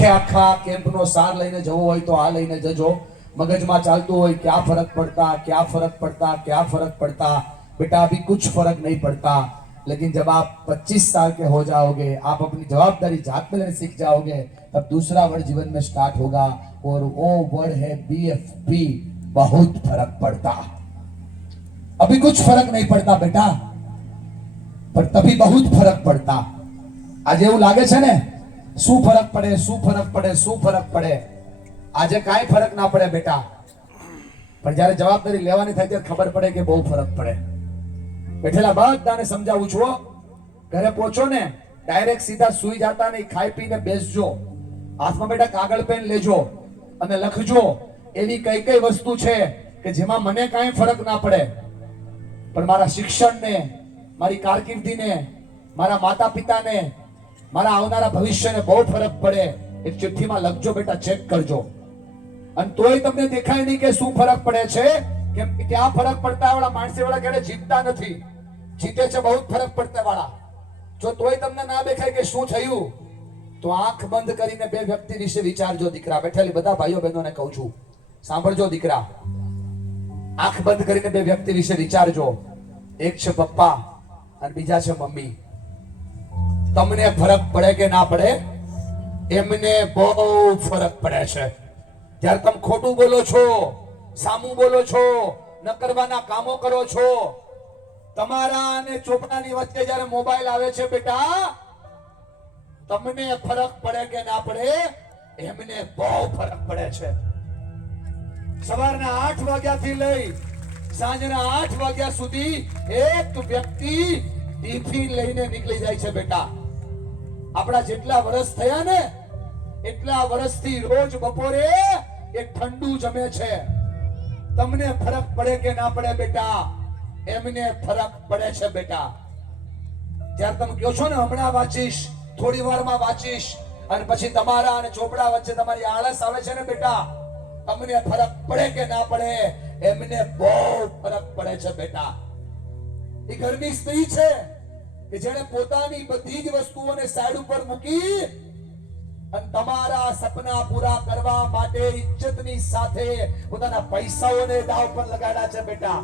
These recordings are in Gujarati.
આખે આખા કેમ્પનો સાર લઈને જવો હોય તો આ લઈને જજો મગજમાં ચાલતું હોય ક્યાં ફરક પડતા ક્યાં ફરક પડતા ક્યાં ફરક પડતા बेटा अभी कुछ फर्क नहीं पड़ता लेकिन जब आप 25 साल के हो जाओगे आप अपनी जवाबदारी जात में लेने सीख जाओगे तब दूसरा वर्ड जीवन में स्टार्ट होगा और वो वर्ड है बीएफपी बहुत फर्क पड़ता अभी कुछ फर्क नहीं पड़ता बेटा પણ તભી બહુ ફરક પડતા આજે એવું લાગે છે ને શું ફરક પડે, શું ફરક પડે, શું ફરક પડે? આજે કાંઈ ફરક ના પડે બેટા. પણ જ્યારે જવાબદારી લેવાની થાય ત્યારે ખબર પડે કે બહુ ફરક પડે. બેઠેલા બધાને સમજાવું છું ઘરે પહોંચો ને, ડાયરેક્ટ સીધા સુઈ જતા નહીં, ખાઈ પીને બેસજો. હાથમાં બેટા કાગળ પેન લેજો અને લખજો. એવી કઈ કઈ વસ્તુ છે કે જેમાં મને કાંઈ ફરક ના પડે. પણ મારા શિક્ષણને, મારી કારકિર્દીને, મારા માતા પિતાને મારા આવનારા ભવિષ્યને બહુ ફરક પડે. એક ચિઠ્ઠીમાં લખજો બેટા ચેક કરજો. અને તોય તમને દેખાય નહીં કે શું ફરક પડે છે. કેમ કે ક્યાં ફરક પડતા વાળા માણસે વાળા ક્યારે જીતતા નથી. જીતે છે બહુ ફરક પડતા વાળા. જો તોય તમને ના દેખાય કે શું થયું, તો આંખ બંધ કરીને બે વ્યક્તિ વિશે વિચારજો દીકરા. બેઠેલી બધા ભાઈઓ બહેનોને કહું છું. સાંભળજો દીકરા. આંખ બંધ કરીને બે વ્યક્તિ વિશે વિચારજો. એક છે પપ્પા અને બીજા છે મમ્મી. તમને ફરક પડે કે ના પડે? એમને બહુ ફરક પડે છે. જ્યારે તમે ખોટું બોલો છો, સામું બોલો છો, ન કરવાના કામો કરો છો, તમારા અને ચોપડાની વચ્ચે જ્યારે મોબાઈલ આવે છે બેટા, તમને ફરક પડે કે ના પડે? એમને બહુ ફરક પડે છે. સવારના આઠ વાગ્યાથી લઈ સાંજના આઠ વાગ્યા સુધી એક વ્યક્તિ ટિફિન લઈને નીકળી જાય છે બેટા. આપણા જેટલા વર્ષ થયા ને, એટલા વર્ષથી રોજ બપોરે એક ઠંડુ જમે છે. તમને ફરક પડે કે ના પડે બેટા? એમને ફરક પડે છે બેટા. જ્યારે તમે કહો છો ને, હમણાં વાંચીશ, થોડી વારમાં વાંચીશ, અને પછી તમારા અને ચોપડા વચ્ચે તમારી આળસ આવે છે ને બેટા, તમને ફરક પડે કે ના પડે? એમને બહુ ફરક પડે છે બેટા. એ ઘરની સ્ત્રી છે કે જેણે પોતાની બધી જ વસ્તુઓને સાઈડ ઉપર મૂકી અને તમારા સપના પૂરા કરવા માટે ઇજ્જતની સાથે પોતાના પૈસાઓને દાવ પર લગાડ્યા છે, બેટા.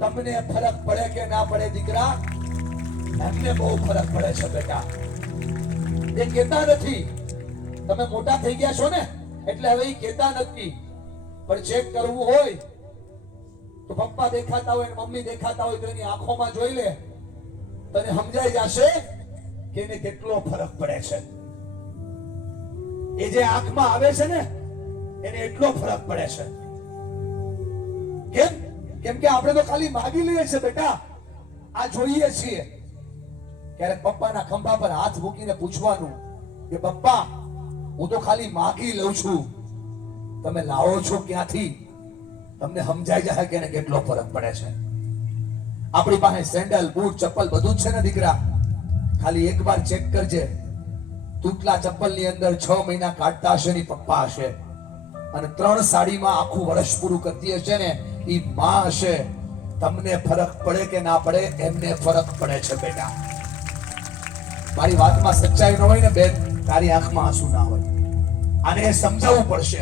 તમને ફરક પડે કે ના પડે, દીકરા? એમને બહુ ફરક પડે છે, બેટા. એ કહેતા નથી. તમે મોટા થઈ ગયા છો ને? એટલે હવે એ કહેતા નથી. પણ ચેક કરવું હોય, તો પપ્પા દેખાતા હોય મમ્મી દેખાતા હોય તો એની આંખોમાં જોઈ લે. તને સમજાઈ જશે કે એને કેટલો ફરક પડે છે. એ જે આંખમાં આવે છે ને, એને એટલો ફરક પડે છે. કેમ? કેમ કે આપણે તો ખાલી માગી લઈએ છીએ બેટા. આ જોઈએ છીએ. ક્યારેક પપ્પાના ખંભા પર હાથ મૂકીને પૂછવાનું કે, પપ્પા, હું તો ખાલી માગી લઉં છું. તમે લાવો છો ક્યાંથી? તમને સમજાઈ જાય કે એને કેટલો ફરક પડે છે. આપણી પાસે સેન્ડલ, બૂટ, ચપ્પલ બધું છે ને દીકરા? ખાલી એક વાર ચેક કરજે. તૂટલા ચપ્પલની અંદર છ મહિના કાઢતા હશે ની પપ્પા હશે. અને ત્રણ સાડીમાં આખું વર્ષ પૂરું કરતી હશે ને એ માં હશે. તમને ફરક પડે કે ના પડે, એમને ફરક પડે છે બેટા. મારી વાતમાં સચ્ચાઈ ન હોય ને બેન, તારી આંખમાં આંસુ ના હોય. આને એ સમજાવવું પડશે.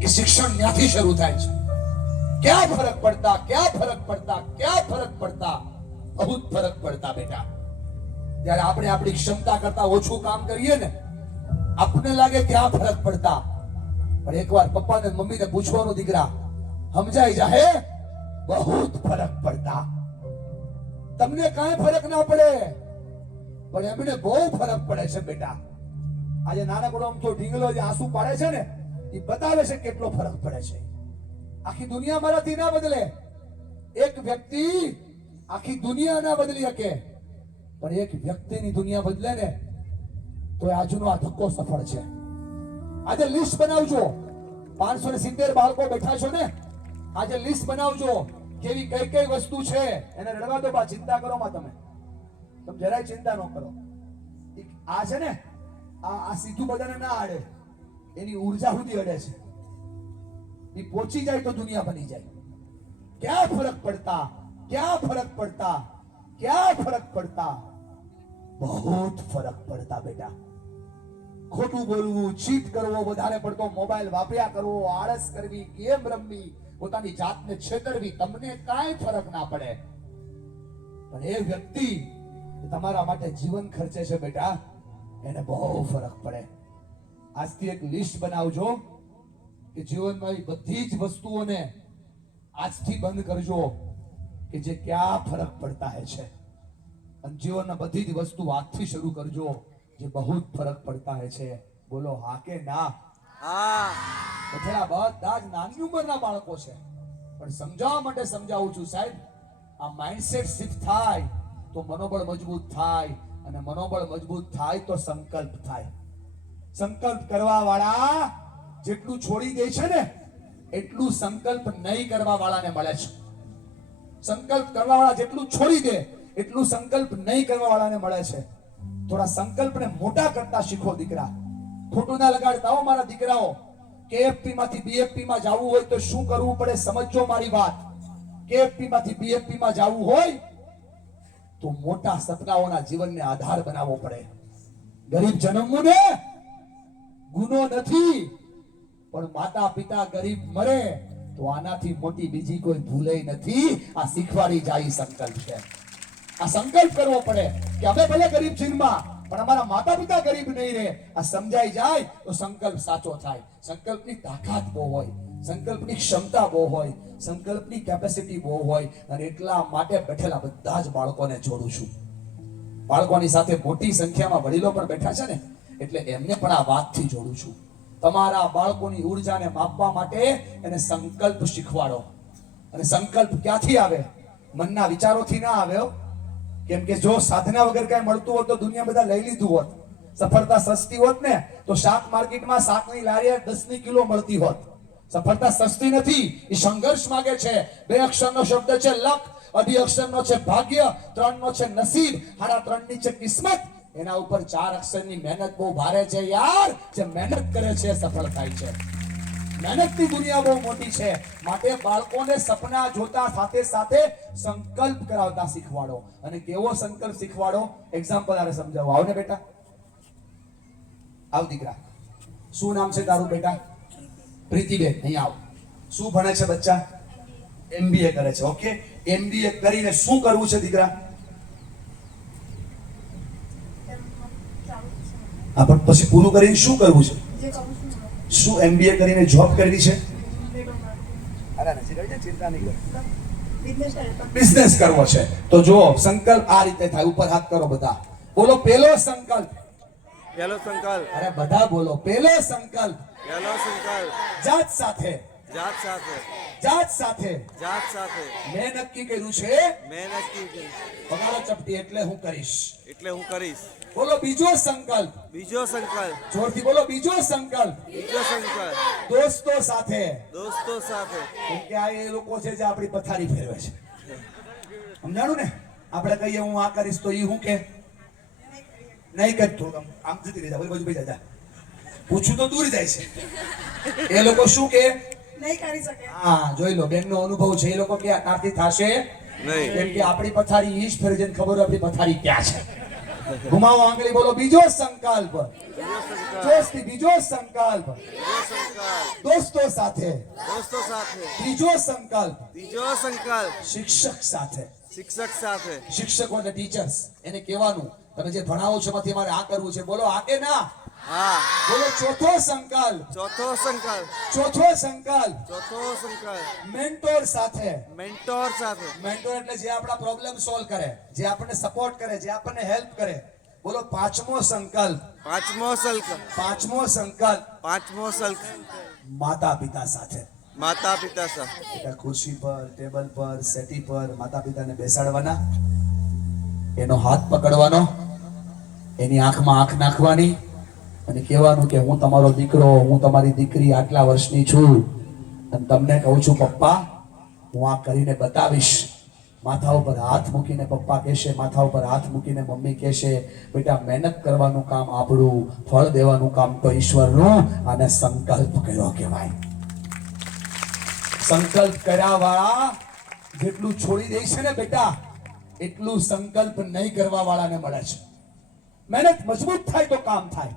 કે શિક્ષણ ત્યાંથી શરૂ થાય છે. ફરક પડતા ક્યાં ફરક પડતા ક્યાં ફરક પડતા બહુ જ ફરક પડતા બેટા. જ્યારે આપણે આપણી ક્ષમતા કરતા ઓછું કામ કરીએ ને આપણને લાગે ક્યાં ફરક પડતા. પણ એકવાર પપ્પાને મમ્મીને પૂછવાનું દીકરા, સમજાઈ જાહે? બહુ ફરક પડતા. તમને કાંઈ ફરક ના પડે. પણ એમને બહુ ફરક પડે છે બેટા. આજે નાનકડો આમ તો ઢીંગલો જે આંસુ પાડે છે ને, એ બતાવે છે કેટલો ફરક પડે છે. આખી દુનિયા મારાથી ના બદલે. એક વ્યક્તિ આખી દુનિયા ના બદલી શકે. પણ એક વ્યક્તિની દુનિયા બદલે ને, તો આજનો આ ધક્કો સફળ છે. આજે લિસ્ટ બનાવજો. પાંચસો ને સિત્તેર બાળકો બેઠા છો ને, આજે લિસ્ટ બનાવજો. કેવી, કઈ કઈ વસ્તુ છે, એને રડવા દો બા, ચિંતા કરો માં તમે. તમે જરાય ચિંતા ન કરો. આ છે ને, આ આ સીધું બધાને ના આડે. એની ઊર્જા સુધી અડે છે. એ પહોંચી જાય તો દુનિયા બની જાય. ક્યાં ફરક પડતા? ક્યાં ફરક પડતા? ક્યાં ફરક પડતા? બહુ ફરક પડતા બેટા. ખોટું બોલવું ચીટ કરવો, વધારે પડતો મોબાઈલ વાપર્યા કરવો, આળસ કરવી, ગેમ રમવી, પોતાની જાતને છેતરવી, તમને કાંઈ ફરક ના પડે. પણ એ વ્યક્તિ તમારા માટે જીવન ખર્ચે છે બેટા. એને બહુ ફરક પડે. આજથી એક લિસ્ટ બનાવજો. કે જીવનમાં એ બધી જ વસ્તુઓને આજથી બંધ કરજો કે જે ક્યાં ફરક પડતા હે છે. અને જીવનમાં બધી જ વસ્તુ આજથી શરૂ કરજો જે બહુ જ ફરક પડતા હે છે. બોલો હા કે ના? હા. બધા બધા જ નાની ઉંમરના બાળકો છે. પણ સમજાવવા માટે સમજાવું છું સાહેબ આ માઇન્ડસેટ શિફ્ટ થાય તો મનોબળ મજબૂત થાય અને મનોબળ મજબૂત થાય તો સંકલ્પ થાય. સંકલ્પ કરવા વાળા જેટલું છોડી દે છે ને, એટલું સંકલ્પ નહીં કરવા વાળાને મળે છે. સંકલ્પ કરવા વાળા જેટલું છોડી દે, એટલું સંકલ્પ નહીં કરવા વાળાને મળે છે. થોડા સંકલ્પને મોટા કરતા શીખો દીકરા. ખોટું ના લગાડતા મારા દીકરાઓ. કેએફપી માંથી બીએફપી માં જવું હોય તો શું કરવું પડે સમજો મારી વાત. કેએફપી માંથી બીએફપી માં જવું હોય તો મોટા સપનાઓના જીવનને આધાર બનાવવો પડે. ગરીબ જન્મવું ને ગુનો નથી. પણ માતા પિતા ગરીબ મરે, તો આનાથી મોટી બીજી કોઈ ભૂલે નથી. આ શીખવાડી જાય સંકલ્પ છે. આ સંકલ્પ કરવો પડે કે અમે ભલે ગરીબ છીનમાં પણ અમારા માતા પિતા ગરીબ નહીં રહે. આ સમજાઈ જાય તો સંકલ્પ સાચો થાય. સંકલ્પની તાકાત બહુ હોય. સંકલ્પની ક્ષમતા બહુ હોય. સંકલ્પની કેપેસિટી બહુ હોય. અને એટલા માટે બેઠેલા બધા જ બાળકોને જોડું છું. બાળકોની સાથે મોટી સંખ્યામાં વડીલો પણ બેઠા છે ને, એટલે એમને પણ આ વાતથી જોડું છું. તમારા બાળકોની ઉર્જાને માપવા માટે એને સંકલ્પ શીખવાડો. અને સંકલ્પ ક્યાંથી આવે? મનના વિચારોથી ના આવ્યો કેમ કે જો સાધના વગર કઈ મળતું હોત તો દુનિયા બધા લઈ લીધું હોત. સફળતા સસ્તી હોત ને, તો શાક માર્કેટમાં શાકની લારીએ દસની કિલો મળતી હોત. સફળતા સસ્તી નથી, એ સંઘર્ષ માંગે છે. બે અક્ષરનો શબ્દ છે લક, અઢી અક્ષરનો છે ભાગ્ય, ત્રણનો છે નસીબ. હારા ત્રણની છે કિસ્મત. એના ઉપર ચાર અક્ષરની મહેનત બહુ ભારે છે યાર. જે મહેનત કરે છે સફળ થાય છે. મહેનતની દુનિયા બહુ મોટી છે. માટે બાળકોને સપના જોતા સાથે સાથે સંકલ્પ કરાવતા શીખવાડો. અને કેવો સંકલ્પ શીખવાડો? એક્ઝામ્પલ આરે સમજાવો. આવ ને બેટા. આવ દીકરા. શું નામ છે તારું બેટા? પ્રીતિબેન. અહીં આવ. શું ભણે છે બચ્ચા? એમબીએ કરે છે. ઓકે એમબીએ કરીને શું કરવું છે દીકરા? પણ પછી પૂરું કરીને શું કરવું છે? શું એમબીએ કરીને જોબ કરવી છે? બિઝનેસ કરવો છે. તો જો સંકલ્પ આ રીતે થાય. ઉપર હાથ કરો બધા. બોલો પેલો સંકલ્પ. પેલો સંકલ્પ. અરે બધા બોલો પેલો સંકલ્પ. પેલો સંકલ્પ. જાત સાથે. જાત સાથે. જાત સાથે. જાત સાથે. મેં નક્કી કર્યું છે મેં નક્કી કર્યું પગારો ચપટી એટલે હું કરીશ. એટલે હું કરીશ. બોલો બીજો સંકલ્પ. બીજો સંકલ્પ. જોરથી બોલો બીજો સંકલ્પ. બીજો સંકલ્પ. દોસ્તો સાથે. દોસ્તો સાથે. કે આ એ લોકો છે જે આપણી પથારી ફેરવે છે. સમજાણું ને? આપણે કહીએ હું આ કરીશ તો એ હું કે નહીં કરતો. આમ આમ જતી રહી જા ઓલી બાજુ ભાઈ જા. પૂછું તો દૂર જાય છે. એ લોકો શું કે? નહીં કરી શકે. હા જોઈ લો બેનનો અનુભવ છે એ લોકો કે આકારથી થશે? નહીં. કેમ કે આપણી પથારી ઈશ ફરજન ખબર આપણી પથારી ક્યાં છે. ઘુમાવો આંગળી બોલો બીજો સંકલ્પ. બીજો સંકલ્પ જોશથી બીજો સંકલ્પ. બીજો સંકલ્પ દોસ્તો સાથે. દોસ્તો સાથે. ત્રીજો સંકલ્પ. ત્રીજો સંકલ્પ. શિક્ષક સાથે. શિક્ષક સાથે. શિક્ષકો અને ટીચર્સ એને કહેવાનું તમે જે ભણાવો છો એમાંથી મારે આ કરવું છે બોલો આ કે ના? હા બોલો ચોથો સંકલ્પ. ચોથો સંકલ્પ. ચોથો સંકલ્પ. ચોથો સંકલ્પ. મેન્ટોર સાથે. મેન્ટોર સાથે. મેન્ટોર એટલે જે આપણા પ્રોબ્લેમ સોલ્વ કરે જે આપણને સપોર્ટ કરે જે આપણને હેલ્પ કરે. બોલો પાંચમો સંકલ્પ. પાંચમો સંકલ્પ. પાંચમો સંકલ્પ. પાંચમો સંકલ્પ. માતા પિતા સાથે. માતા પિતા સાથે. એટલે ખુરશી પર ટેબલ પર સેટી પર માતા પિતાને બેસાડવાના. એનો હાથ પકડવાનો. એની આંખમાં આંખ નાખવાની. અને કહેવાનું કે હું તમારો દીકરો, હું તમારી દીકરી આટલા વર્ષની છું અને તમને કહું છું, પપ્પા, હું આ કરીને બતાવીશ. માથા ઉપર હાથ મૂકીને પપ્પા કહેશે, માથા ઉપર હાથ મૂકીને મમ્મી કહેશે, બેટા, મહેનત કરવાનું કામ આપણું, ફળ દેવાનું કામ તો ઈશ્વરનું અને સંકલ્પ કર્યો કહેવાય. સંકલ્પ કર્યા વાળા જેટલું છોડી દે છે ને બેટા, એટલું સંકલ્પ નહીં કરવા વાળાને મળે છે. મહેનત મજબૂત થાય તો કામ થાય.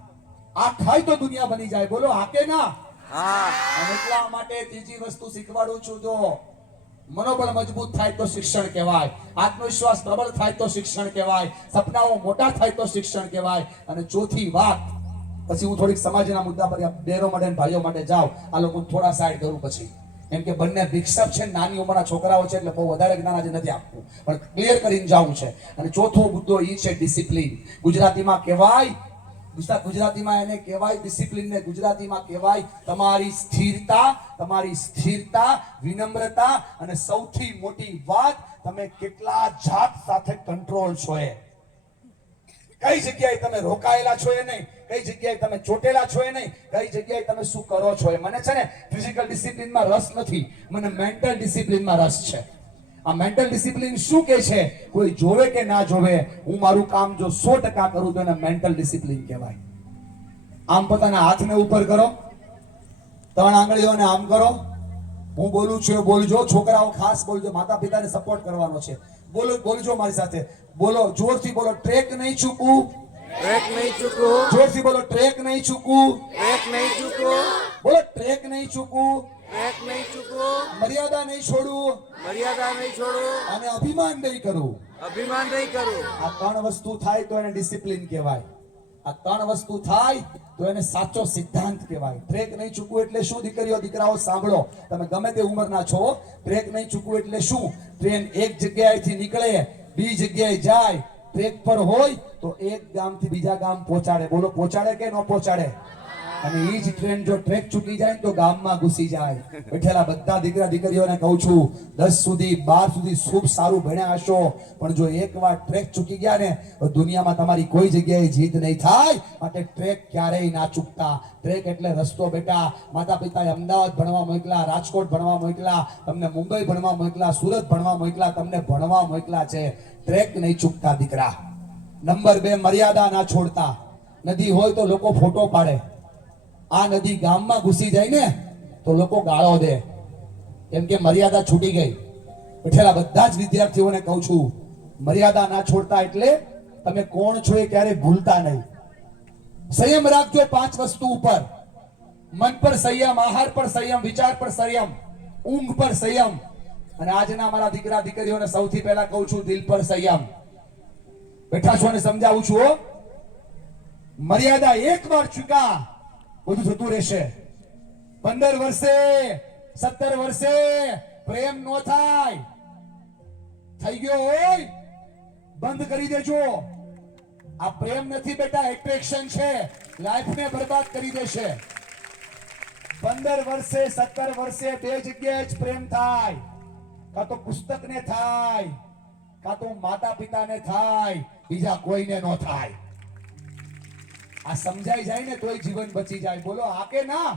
આ ખાય તો દુનિયા બની જાય. બોલો હા કે ના? હા. એટલા માટે ત્રીજી વસ્તુ શીખવાડું છું જો. મનોબળ મજબૂત થાય તો શિક્ષણ કહેવાય. આત્મવિશ્વાસ પ્રબળ થાય તો શિક્ષણ કહેવાય. સપનાઓ મોટા થાય તો શિક્ષણ કહેવાય. અને ચોથી વાત પછી હું થોડીક સમાજના મુદ્દા પર બહેનો માટે ભાઈઓ માટે જાઉં આ લોકો થોડા સાઈડ કરું પછી. એમ કે બંને ભિક્ષક છે નાની ઉંમરના છોકરાઓ છે એટલે બહુ વધારે જ્ઞાન આજે નથી આપવું પણ ક્લિયર કરીને જાઉં છે. અને ચોથો મુદ્દો એ છે ડિસિપ્લિન ગુજરાતીમાં કહેવાય ગુજરાત ગુજરાતીમાં એને કહેવાય ડિસિપ્લિન ને ગુજરાતીમાં કહેવાય તમારી સ્થિરતા તમારી સ્થિરતા, વિનમ્રતા અને સૌથી મોટી વાત, તમે કેટલા જાત સાથે કંટ્રોલ છો એ. કઈ જગ્યાએ તમે રોકાયેલા છો એ નહીં, કઈ જગ્યાએ તમે ચોટેલા છો એ નહીં, કઈ જગ્યાએ તમે શું કરો છો એ. મને છે ને ફિઝિકલ ડિસિપ્લિનમાં રસ નથી, મને મેન્ટલ ડિસિપ્લિનમાં રસ છે. આ મેન્ટલ ડિસિપ્લિન શું કે છે? કોઈ જોવે કે ના જોવે હું મારું કામ જો સો ટકા કરું તો એને મેન્ટલ ડિસિપ્લિન કહેવાય. આમ પોતાના હાથને ઉપર કરો ત્રણ આંગળીઓને આમ કરો. હું બોલું છું બોલજો છોકરાઓ ખાસ બોલજો માતા પિતાને સપોર્ટ કરવાનો છે. બોલો બોલજો મારી સાથે. બોલો જોરથી બોલો ટ્રેક નહીં ચૂકવું ટ્રેક નહીં ચૂકવું જોરથી બોલો ટ્રેક નહીં ચૂકવું ટ્રેક નહીં ચૂકવું બોલો ટ્રેક નહીં ચૂકવું ટ્રેક નહીં ચૂકવું. મર્યાદા નહીં છોડવું. મર્યાદા નહીં છોડવું અને અભિમાન નહીં કરવું. અભિમાન નહીં કરવું. આ ત્રણ વસ્તુ થાય તો એને ડિસિપ્લિન કહેવાય. આ ત્રણ વસ્તુ થાય તો એને સાચો સિદ્ધાંત કહેવાય. ટ્રેક નહીં ચૂકવું એટલે શું દીકરીઓ દીકરાઓ સાંભળો. તમે ગમે તે ઉંમરના છો ટ્રેક નહીં ચૂકવું એટલે શું? ટ્રેન એક જગ્યાએથી નીકળે બી જગ્યાએ જાય. ટ્રેક પર હોય તો એક ગામથી બીજા ગામ પહોંચાડે. બોલો પહોંચાડે કે ન પહોંચાડે? અને એ જ ટ્રેન જો ટ્રેક ચૂકી જાય તો ગામમાં ઘૂસી જાય. બેઠેલા બધા દીકરા દીકરીઓને કહું છું, દસ સુધી, બાર સુધી ખૂબ સારું ભણ્યા હશો. પણ જો એકવાર ટ્રેક ચૂકી ગયા ને, તો દુનિયામાં તમારી કોઈ જગ્યાએ જીત નહીં થાય. માટે ટ્રેક ક્યારેય ના ચૂકતા ટ્રેક એટલે રસ્તો બેટા. માતા પિતાએ અમદાવાદ ભણવા મોકલા, રાજકોટ ભણવા મોકલા, તમને મુંબઈ ભણવા મોકલા, સુરત ભણવા મોકલા, તમને ભણવા મોકલા છે. ટ્રેક નહીં ચૂકતા દીકરા. નંબર બે, મર્યાદા ના છોડતા. નદી હોય તો લોકો ફોટો પાડે. આ નદી ગામમાં ઘૂસી જાય ને, તો લોકો ગાળો દે. કેમ કે મર્યાદા છૂટી ગઈ. બેઠેલા બધા જ વિદ્યાર્થીઓને કહું છું, મર્યાદા ના છોડતા એટલે તમે કોણ છો એ ક્યારે ભૂલતા નહીં. સંયમ રાખજો પાંચ વસ્તુ ઉપર. મન પર સંયમ, આહાર પર સંયમ, વિચાર પર સંયમ, ઊંઘ પર સંયમ. અને આજના મારા દીકરા દીકરીઓને સૌથી પહેલા કહું છું, દિલ પર સંયમ. બેઠા છો અને સમજાવું છું મર્યાદા એક વાર ચૂકા. બધું થતું રહેશે. પંદર વર્ષે, સત્તર વર્ષે પ્રેમ નો થાય. થઈ ગયો હોય, બંધ કરી દેજો. આ પ્રેમ નથી બેટા એટ્રેક્શન છે. લાઈફને બરબાદ કરી દેશે. પંદર વર્ષે, સત્તર વર્ષે બે જગ્યાએ જ પ્રેમ થાય. કાં તો પુસ્તકને થાય, કાં તો માતા પિતાને થાય, બીજા કોઈને ન થાય. આ સમજાઈ જાય ને તોય જીવન બચી જાય. બોલો હા કે ના?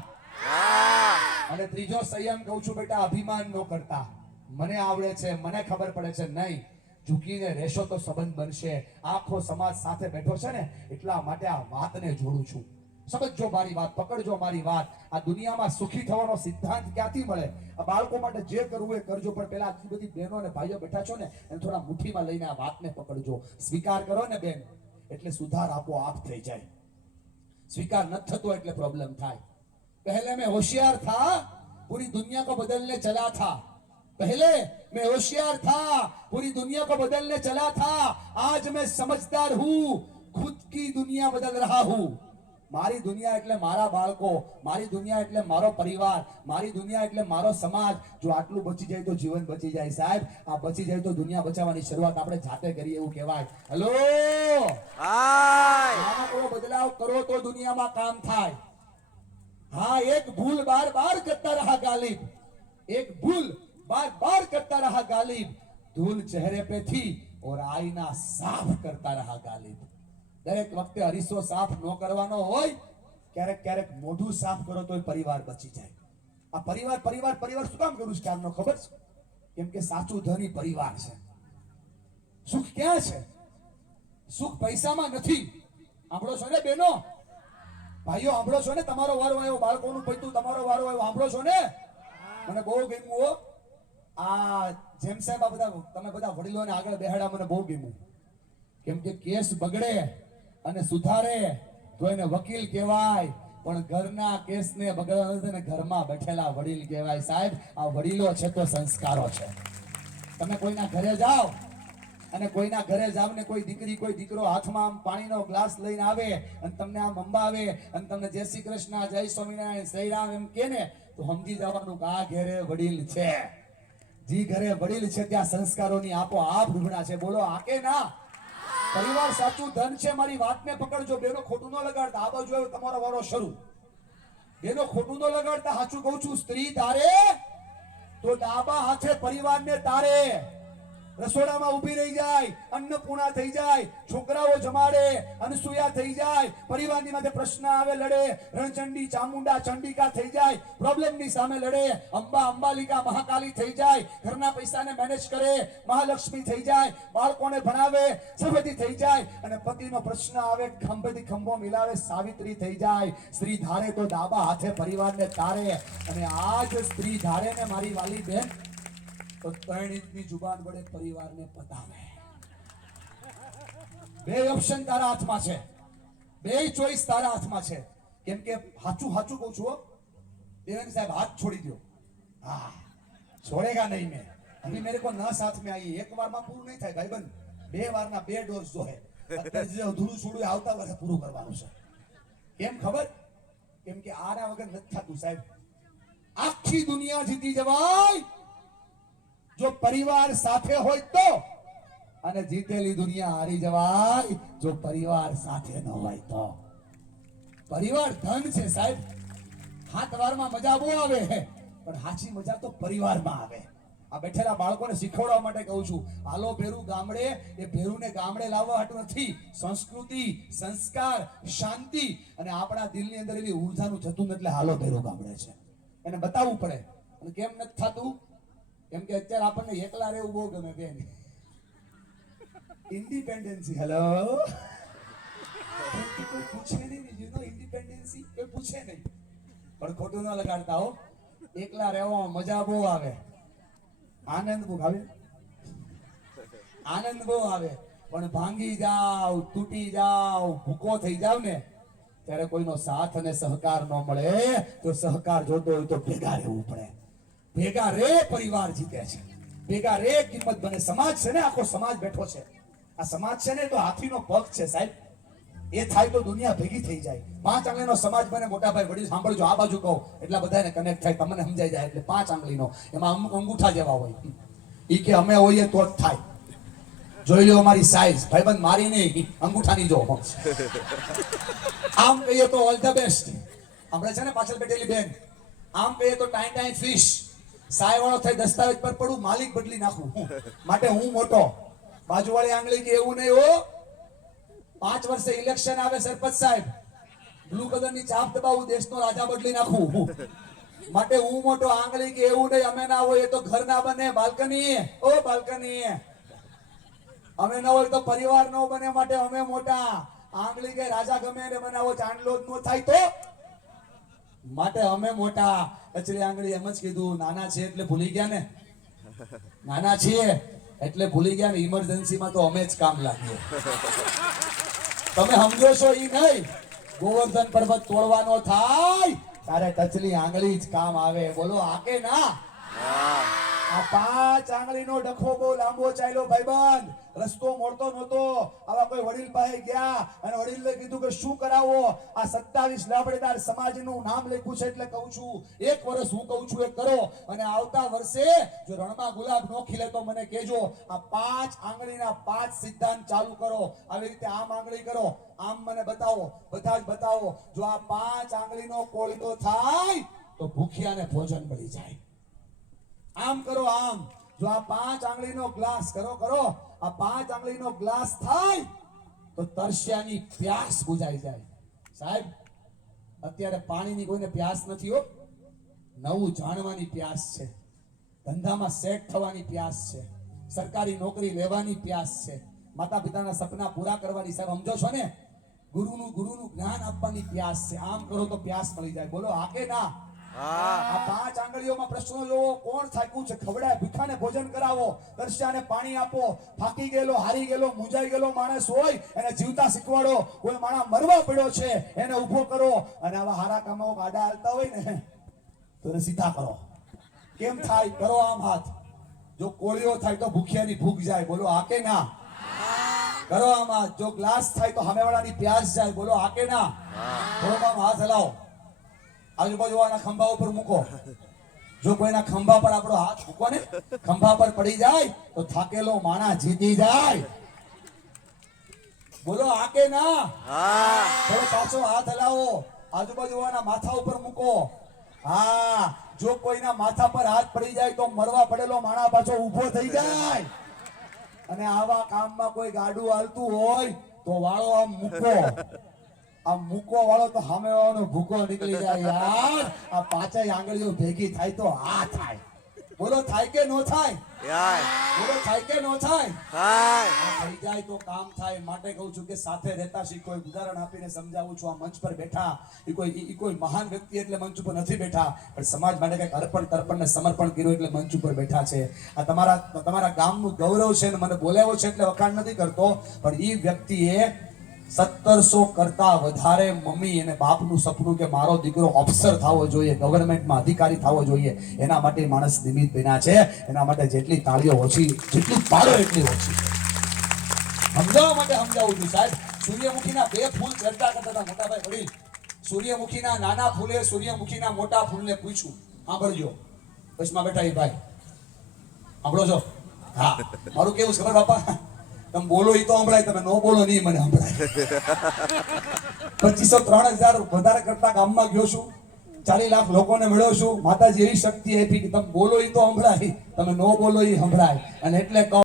અને ત્રીજો સંયમ કહું છું બેટા અભિમાન ન કરતા. મને આવડે છે મને ખબર પડે છે નહીં. ઝૂકીને રહેશો તો સંબંધ બનશે. આખો સમાજ સાથે બેઠો છે ને એટલા માટે આ વાતને જોડું છું. સમજજો મારી વાત પકડજો મારી વાત. આ દુનિયામાં સુખી થવાનો સિદ્ધાંત ક્યાંથી મળે? આ બાળકો માટે જે કરવું એ કરજો પણ પેલા આટલી બધી બહેનો અને ભાઈઓ બેઠા છો ને એને થોડા મુઠ્ઠીમાં લઈને આ વાતને પકડજો. સ્વીકાર કરો ને બેન એટલે સુધાર આપોઆપ થઈ જાય. स्वीकार न थतो એટલે प्रॉब्लम થાય पहले मैं होशियार था पूरी दुनिया को बदलने चला था पहले मैं होशियार था पूरी दुनिया को बदलने चला था आज मैं समझदार हूं खुद की दुनिया बदल रहा हूं મારી દુનિયા એટલે મારા બાળકો મારી દુનિયા એટલે મારો પરિવાર મારી દુનિયા એટલે મારો સમાજ. જો આટલું બચી જાય તો જીવન બચી જાય. સાહેબ આ બચી જાય તો દુનિયા બચાવવાની શરૂઆત આપણે જાતે કરીએ એવું કહેવાય. હેલો? આનો બદલાવ કરો તો દુનિયામાં કામ થાય. હા એક ભૂલ બાર બાર કરતા રહા ગાલિબ. એક ભૂલ બાર બાર કરતા રહા ગાલિબ. ધૂલ ચહેરે પેથી ઓર આઈના સાફ કરતા રહા ગાલિબ. દરેક વખતે અરીસો સાફ ન કરવાનો હોય, ક્યારેક ક્યારેક મોઢું સાફ કરો તો પરિવાર બચી જાય. આ પરિવાર પરિવાર પરિવાર શું કામ કરું છું ખબર છે? કેમ કે સાચું ધની પરિવાર છે. સુખ ક્યાં છે? સુખ પૈસામાં નથી. આપણો છો ને બેનો ભાઈઓ, સાંભળો છો ને? તમારો વારો આવ્યો, બાળકોનું પૈતું, તમારો વારો આવ્યો, સાંભળો છો ને? મને બહુ ગમ્યું આ જેમ સાહેબ આ બધા, તમે બધા વડીલોને આગળ બેહાડા મને બહુ ગમ્યું. કેમ કે કેસ બગડે અને સુધારે. તો એને વકીલ કહેવાય. પણ ઘરના કેસને બગડવા નથી ને ઘરમાં બેઠેલા વડીલ કહેવાય. સાહેબ, આ વડીલો છે તો સંસ્કારો છે. તમે કોઈના ઘરે જાઓ અને કોઈના ઘરે જાવ ને કોઈ દીકરી, કોઈ દીકરો હાથમાં આમ પાણીનો ગ્લાસ લઈને આવે અને તમને આમ અંબાવે અને તમને જય શ્રી કૃષ્ણ, જય સ્વામિનારાયણ શ્રી એમ કે ને, તો સમજી જવાનું કે આ ઘરે વડીલ છે. જી ઘરે વડીલ છે ત્યાં સંસ્કારોની આપો આપ રૂગણા છે. બોલો આ કે ના? પરિવાર સાચું ધન છે, મારી વાતને પકડજો. બેનો ખોટું ન લગાડતા. આ બાજુ આવ્યો તમારો વારો શરૂ. બેનો ખોટું ન લગાડતા. સાચું કહું છું, સ્ત્રી તારે તો ડાબા હાથે પરિવારને તારે. રસોડામાં ઊભી રહી જાય, અન્નપૂર્ણા થઈ જાય, છોકરાઓ જમાડે, અનસુયા થઈ જાય, પરિવારની માટે પ્રશ્ન આવે, લડે, રણચંડી, ચામુંડા, ચંડિકા થઈ જાય, પ્રોબ્લેમની સામે લડે, અંબા, અંબાલિકા, મહાકાલી થઈ જાય, ઘરના પૈસાને મેનેજ કરે, મહાલક્ષ્મી થઈ જાય, બાળકોને ભણાવે સર્વતી થઈ જાય, અને પતિનો પ્રશ્ન આવે, ખંભેથી ખંભો મિલાવે, સાવિત્રી થઈ જાય, સ્ત્રી ધારે તો ડાબા હાથે પરિવારને તારે, અને આ જ સ્ત્રી ધારે ને મારી વાલી બેન તો ત્રણ ઇંચની જુબાન વડે પરિવારને પતાવે બે ઓપ્શન તારા હાથમાં છે બે ચોઈસ તારા હાથમાં છે કેમ કે હાચું હાચું કહું છું હો. દેવેન સાહેબ હાથ છોડી દો હા છોડેગા નહીં મેં અભી મેરે કો ન સાથ में आई એક વારમાં પૂરું નહીં થાય ભાઈબંધ બે વારના બે ડોઝ જો હે અત્યારે જે અધૂરું છોડ્યું એ આવતા વર્ષે પૂરું કરવાનું છે કેમ ખબર કેમ કે આના વગર નથી થતું સાહેબ આખી દુનિયા જીતી જવાય જો પરિવાર સાથે હોય તો અને જીતેલી દુનિયા હારી જવાય, જો પરિવાર સાથે ન હોય તો. પરિવાર ધન છે સાહેબ. હાથ વારમાં મજા બહુ આવે પણ હાચી મજા તો પરિવારમાં આવે. આ બેઠેલા બાળકોને શીખવાડવા માટે કહું છું, હાલો ભેરું ગામડે, એ ભેરુને ગામડે લાવવા હાટું નથી. સંસ્કૃતિ, સંસ્કાર, શાંતિ અને આપણા દિલની અંદર એવી ઉર્જાનું જતું એટલે હાલો ભેરું ગામડે છે. એને બતાવવું પડે. અને કેમ નથી થતું? કેમ કે અત્યારે આપણને એકલા રહેવું બહુ ગમે બેન. ઇન્ડિપેન્ડન્સી હેલો કોઈ પૂછે નહીં યુ નો ઇન્ડિપેન્ડન્સી કોઈ પૂછે નહીં. પણ ખોટું ન લગાડતા હો. એકલા રહેવામાં મજા બહુ આવે. આનંદ બહુ આવે. આનંદ બહુ આવે. પણ ભાંગી જાવ તૂટી જાવ ભૂકો થઈ જાવ ને ત્યારે કોઈનો સાથ અને સહકાર ન મળે. તો સહકાર જોતો હોય તો ભેગા રહેવું પડે. ભેગા રે પરિવાર જીતે છે. ભેગા રે કિંમત બને. સમાજ છે ને, આખો સમાજ બેઠો છે. આ સમાજ છે ને, તો હાથીનો પગ છે સાહેબ. એ થાય તો દુનિયા ભેગી થઈ જાય. પાંચ આંગળીનો સમાજ બને મોટાભાઈ વડીલ સાંભળજો, આ બાજુ કહો. એટલા બધાને કનેક્ટ થાય, તમને સમજાઈ જાય. એટલે પાંચ આંગળીનો, એમાં અમુક અંગૂઠા જેવા હોય. એ કે અમે હોઈએ તો જ થાય. જોઈ લો અમારી સાઈઝ ભાઈબંધ મારી નહીં, અંગૂઠાની જો. આમ કહીએ તો ઓલ ધ બેસ્ટ આપણે છે ને પાછળ બેઠેલી બેન. આમ કહીએ તો ટાઈમ ટાઈમ ફિશ સાય વાળો થઈ દસ્તાવેજ પર પડું, માલિક બદલી નાખું. માટે હું મોટો. બાજુવાળી આંગળી કે એવું નહીં હો. પાંચ વર્ષે ઇલેક્શન આવે સરપંચ સાહેબ. બ્લુ કલરની ચાપ દબાવું, દેશનો રાજા બદલી નાખું. માટે હું મોટો. આંગળી કે એવું નહીં, અમે ના હોય તો ઘર ના બને. બાલ્કની. ઓ બાલ્કની. અમે ન હોય તો પરિવાર નો બને માટે અમે મોટા. આંગળી કે રાજા ગમે એને બનાવો, ચાંદલો જ નો થાય તો. માટે અમે મોટા. કચરી આંગળી એમ જ કીધું, નાના છે એટલે ભૂલી ગયા ને? નાના છીએ એટલે ભૂલી ગયા ને ઇમરજન્સીમાં તો અમે જ કામ લાગીએ. તમે સમજો છો એ નહીં? ગોવર્ધન પર્વત તોડવાનો થાય. તારે ટચલી આંગળી જ કામ આવે. બોલો, આકે ના? આ પાંચ આંગળીનો ડખો બહુ લાંબો ચાલ્યો ભાઈબંધ રસ્તો મળતો નહોતો. આવા કોઈ વડીલ પાસે ગયા અને વડીલે કીધું કે શું કરાવો? આ સત્તાવીસ લાભડેદાર સમાજનું નામ લખ્યું છે એટલે કહું છું, એક વર્ષ હું કહું છું એ કરો. અને આવતા વર્ષે જો રણમાં ગુલાબ નો ખીલે તો મને કહેજો, આ પાંચ આંગળીના પાંચ સિદ્ધાંત ચાલુ કરો. આવી રીતે આમ આંગળી કરો. આમ મને બતાવો, બધા જ બતાવો. જો આ પાંચ આંગળીનો કોળીનો થાય, તો ભૂખ્યાને ભોજન મળી જાય. આમ કરો આમ. જો આ પાંચ આંગળીનો ગ્લાસ, કરો કરો. આ પાંચ આંગળીનો ગ્લાસ થાય તો તરસ્યાની પ્યાસ બુજાઈ જાય. સાહેબ, અત્યારે પાણીની કોઈને પ્યાસ નથી હો. નવું જાણવાની પ્યાસ છે. ધંધામાં સેટ થવાની પ્યાસ છે. સરકારી નોકરી લેવાની પ્યાસ છે. માતા પિતાના સપના પૂરા કરવાની સાહેબ, સમજો છો ને? ગુરુનું ગુરુનું જ્ઞાન આપવાની પ્યાસ છે. આમ કરો તો પ્યાસ મળી જાય. બોલો આ કે ના? આ પાંચ આંગળીઓમાં પ્રશ્નો જોવો કોણ થાક્યું છે? ખવડાય ભીખાને ભોજન કરાવો તરસ્યાને પાણી આપો ફાકી ગયેલો હારી ગયેલો મૂંઝાઈ ગયેલો માણસ હોય એને જીવતા શીખવાડો. કોઈ માણસ મરવા પડ્યો છે એને ઊભો કરો. અને આવા હારા કામો ગાડા હાલતા હોય ને તો એને સીધા કરો. કેમ થાય? કરો આમ હાથ. જો કોળીઓ થાય તો ભૂખ્યાની ભૂખ જાય બોલો આ કે ના? કરો આમ હાથ. જો ગ્લાસ થાય તો સામેવાળાની પ્યાસ જાય બોલો આ કે ના? થોડોક આમ હાથ હલાવો. આજુબાજુ વાળાના ખંભા ઉપર મૂકો. જો કોઈના ખંભા પર આપણો હાથ મૂકો ને ખંભા પર પડી જાય તો થાકેલો માણા જીતી જાય. બોલો આ કે ના? હા. થોડો પાછો હાથ હલાવો. આજુબાજુ વાળાના માથા ઉપર મૂકો. હા જો કોઈના માથા પર હાથ પડી જાય તો મરવા પડેલો માણા પાછો ઊભો થઈ જાય. અને આવા કામમાં કોઈ ગાડું હાલતું હોય તો વાળો આમ મૂકો. આમ મૂકો વાળો તો સામે વાળો ભૂકો નીકળી જાય. યાર આ પાછળ આંગળીઓ ભેગી થાય તો આ થાય. બોલો થાય કે નો થાય? બોલો થાય કે નો થાય? થઈ જાય તો કામ થાય. માટે કહું છું કે સાથે રહેતા શીખો એક ઉદાહરણ આપીને સમજાવું છું. આ મંચ પર બેઠા એ કોઈ એ કોઈ મહાન વ્યક્તિ એટલે મંચ ઉપર નથી બેઠા. પણ સમાજ માટે કંઈક અર્પણ તર્પણ ને સમર્પણ કર્યું એટલે મંચ ઉપર બેઠા છે. આ તમારા તમારા ગામનું ગૌરવ છે ને મને બોલાવ્યો છે એટલે વખાણ નથી કરતો. પણ એ વ્યક્તિએ સત્તરસો કરતા વધારે મમ્મી અને બાપનું સપનું કે મારો દીકરો ઓફિસર થવો જોઈએ ગવર્મેન્ટમાં અધિકારી થવો જોઈએ, એના માટે માણસ નિમિત્ત બન્યા છે. એના માટે જેટલી તાળીઓ ઓછી, જેટલી પાડો એટલી ઓછી. સમજાવવા માટે સમજાવું છું સાહેબ. સૂર્યમુખીના બે ફૂલ ચર્ચા કરતા હતા મોટાભાઈ વડીલ. સૂર્યમુખીના નાના ફૂલે સૂર્યમુખીના મોટા ફૂલને પૂછ્યું. સાંભળજો. બસમાં બેઠા એ ભાઈ. સાંભળો છો? હા. મારું કેવું ખબર બાપા? તમે બોલો એ તો સંભળાય, તમે ન બોલો નહીં મને સંભળાય. પચીસો ત્રણ હજાર વધારે કરતા ગામમાં ગયો છું. ચાલીસ લાખ લોકોને મળ્યો છું. માતાજી એવી શક્તિ આપી કે તમે બોલો એ તો સંભળાય. તમે ન બોલો એ સંભળાય. અને એટલે